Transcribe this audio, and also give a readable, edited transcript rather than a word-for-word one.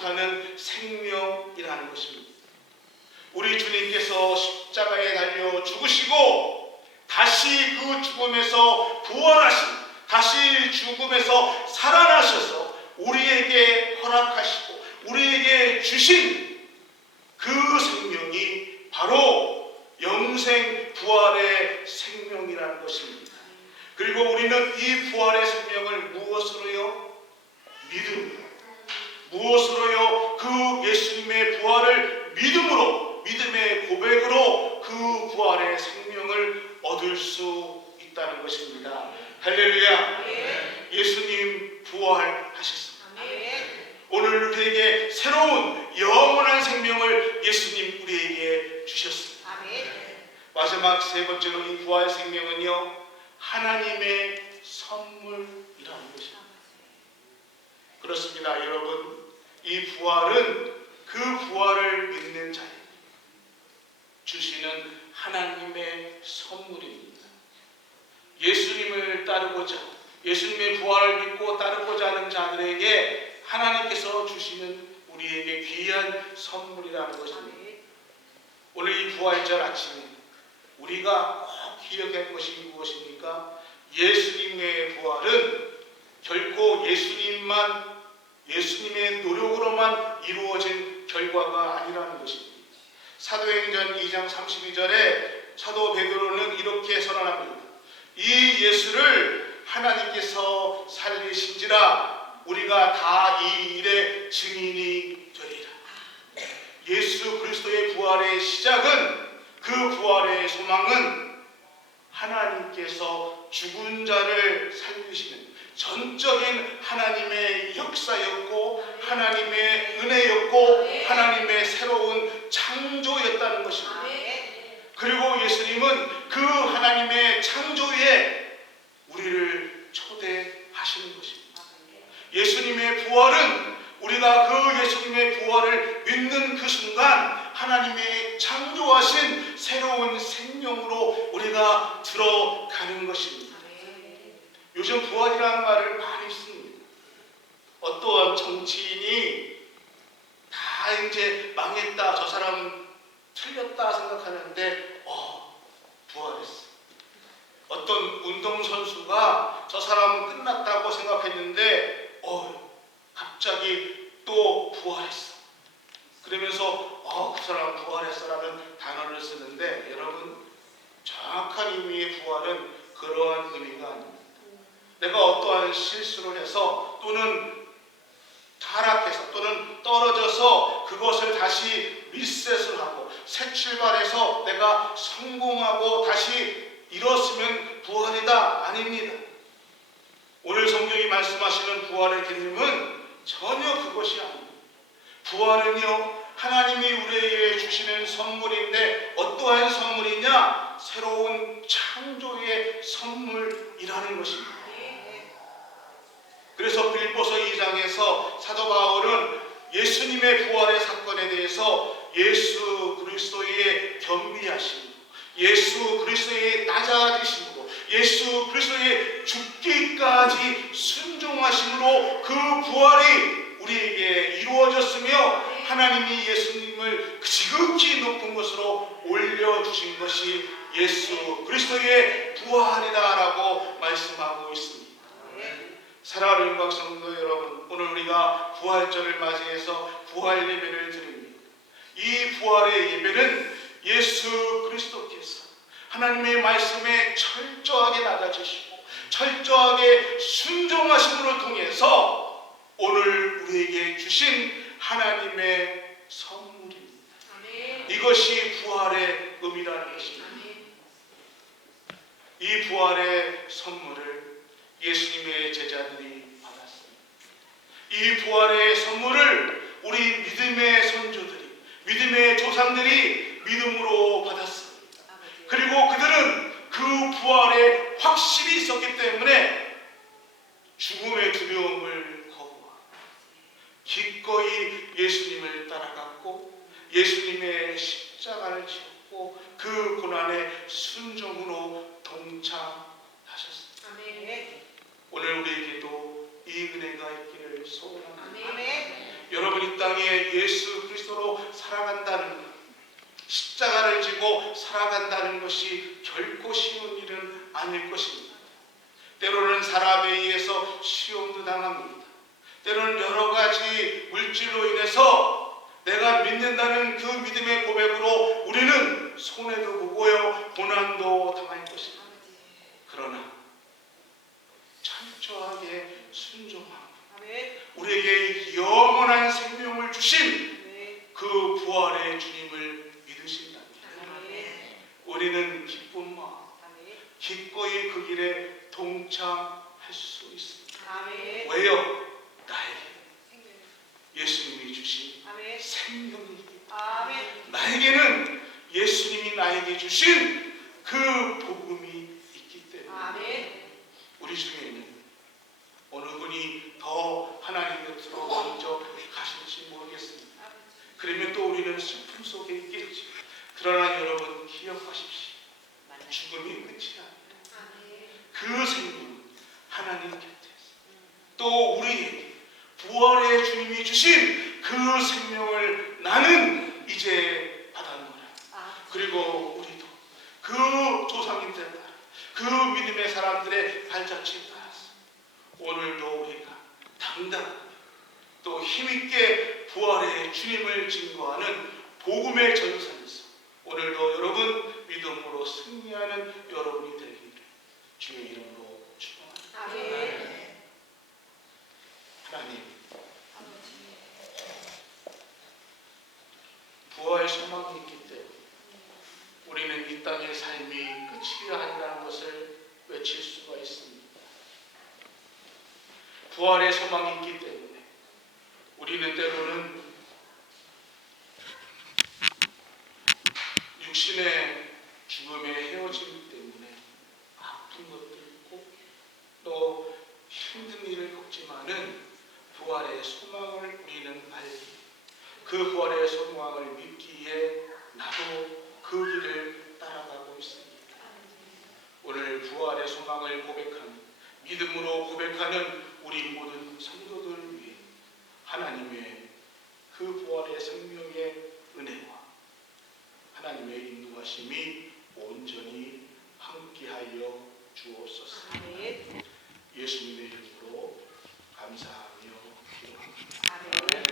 못하는 생명이라는 것입니다. 우리 주님께서 십자가에 달려 죽으시고 다시 그 죽음에서 부활하신, 다시 죽음에서 살아나셔서 우리에게 허락하시고 우리에게 주신 그 생명이 바로 영생 부활의 생명이라는 것입니다. 그리고 우리는 이 부활의 생명을 무엇으로요? 믿음으로. 무엇으로요? 그 예수님의 부활을 믿음으로, 믿음의 고백으로 그 부활의 생명을 얻을 수 있다는 것입니다. 할렐루야. 예수님 부활하셨습니다. 오늘 우리에게 새로운 영원한 생명을 예수님 우리에게 주셨습니다. 마지막 세 번째로 이 부활 생명은요, 하나님의 선물이라는 것입니다. 그렇습니다. 여러분, 이 부활은 그 부활을 믿는 자에게 주시는 하나님의 선물입니다. 예수님을 따르고자, 예수님의 부활을 믿고 따르고자 하는 자들에게 하나님께서 주시는 우리에게 귀한 선물이라는 것입니다. 오늘 이 부활절 아침에 우리가 꼭 기억할 것이 무엇입니까? 예수님의 부활은 결코 예수님의 노력으로만 이루어진 결과가 아니라는 것입니다. 사도행전 2장 32절에 사도 베드로는 이렇게 선언합니다. 이 예수를 하나님께서 살리신지라 우리가 다 이 일의 증인이 되리라. 예수 그리스도의 부활의 시작은, 그 부활의 소망은 하나님께서 죽은 자를 살리시는 전적인 하나님의 역사였고, 하나님의 은혜였고, 하나님의 새로운 창조였다는 것입니다. 그리고 예수님은 그 하나님의 창조에 우리를 초대하시는 것입니다. 예수님의 부활은 우리가 그 예수님의 부활을 믿는 그 순간 하나님의 창조하신 새로운 생명으로 우리가 들어가는 것입니다. 요즘 부활이라는 말을 많이 씁니다. 어떠한 정치인이 다 이제 망했다, 저 사람은 틀렸다 생각하는데 부활했어. 어떤 운동선수가 저 사람은 끝났다고 생각했는데 갑자기 또 부활했어. 그러면서 그 사람은 부활했어라는 단어를 쓰는데, 여러분, 정확한 의미의 부활은 그러한 의미가 아닙니다. 내가 어떠한 실수를 해서 또는 타락해서 또는 떨어져서 그것을 다시 리셋을 하고 새 출발해서 내가 성공하고 다시 일었으면 부활이다, 아닙니다. 오늘 성경이 말씀하시는 부활의 개념은 전혀 그것이 아닙니다. 부활은요, 하나님이 우리에게 주시는 선물인데 어떠한 선물이냐? 새로운 창조의 선물이라는 것입니다. 그래서 빌립보서 2장에서 사도 바울은 예수님의 부활의 사건에 대해서 예수 그리스도의 겸비하심으로, 예수 그리스도의 낮아지심으로, 예수 그리스도의 죽기까지 순종하심으로 그 부활이 우리에게 이루어졌으며 하나님이 예수님을 지극히 높은 곳으로 올려주신 것이 예수 그리스도의 부활이다라고 말씀하고 있습니다. 사랑하는 영광 성도 여러분, 오늘 우리가 부활절을 맞이해서 부활 예배를 드립니다. 이 부활의 예배는 예수 그리스도께서 하나님의 말씀에 철저하게 낮아지시고 철저하게 순종하심으로 통해서 오늘 우리에게 주신 하나님의 선물입니다. 이것이 부활의 의미라는 것입니다. 이 부활의 선물을 예수님의 제자들이 받았습니다. 이 부활의 선물을 우리 믿음의 선조들이, 믿음의 조상들이 믿음으로 받았습니다. 그리고 그들은 그 부활에 확실히 있었기 때문에 죽음의 두려움을 거부하고 기꺼이 예수님을 따라갔고 예수님의 십자가를 지었고 그 고난의 순종으로 동참하셨습니다. 오늘 우리에게도 이 은혜가 있기를 소원합니다. 여러분, 이 땅에 것이 결코 쉬운 일은 아닐 것입니다. 때로는 사람에 의해서 시험도 당합니다. 때로는 여러 가지 물질로 인해서 내가 믿는다는 그 믿음의 고백으로 우리는 손해도 보고요, 고난도 당할 것입니다. 그러나 철저하게 순종하고 우리에게 영원한 생명을 주신 그 부활의 주님을 믿으신다면 우리는 기쁜 마음, 기꺼이 그 길에 동참할 수 있습니다. 왜요? 나에게 예수님이 주신 생명이기 때문에. 나에게는 예수님이 나에게 주신 그 복음이 있기 때문에. 우리 중에는 어느 분이 더 하나님 곁으로 먼저 가실지 모르겠습니다. 그러면 또 우리는 슬픔 속에 있겠지. 그러나 여러분 기억하십시오. 죽음이 끝이 아닙니다. 그 생명은 하나님 곁에서 또 우리에게 부활의 주님이 주신 그 생명을 나는 이제 받았노라. 그리고 우리도 그 조상님들 따라 그 믿음의 사람들의 발자취에 따라서 오늘도 우리가 당당하게 또 힘있게 부활의 주님을 증거하는 복음의 전선에서 오늘도 여러분 믿음으로 승리하는 여러분이 되기를 주의 이름으로 축원합니다. 하나님, 부활의 소망이 있기 때문에 우리는 이 땅의 삶이 끝이 아니라는 것을 외칠 수가 있습니다. 부활의 소망이 있기 때문에 우리는 때로는 육신의 죽음에 헤어짐 때문에 아픈 것도 있고 또 힘든 일을 겪지만은 부활의 소망을 우리는 알기, 그 부활의 소망을 믿기에 나도 그 길을 따라가고 있습니다. 오늘 부활의 소망을 고백하는, 믿음으로 고백하는 우리 모든 성도들을 위해 하나님의 그 부활의 생명의 은혜와 하나님의 인도하심이 온전히 함께하여 주옵소서. 예수님의 이름으로 감사하며 기도합니다.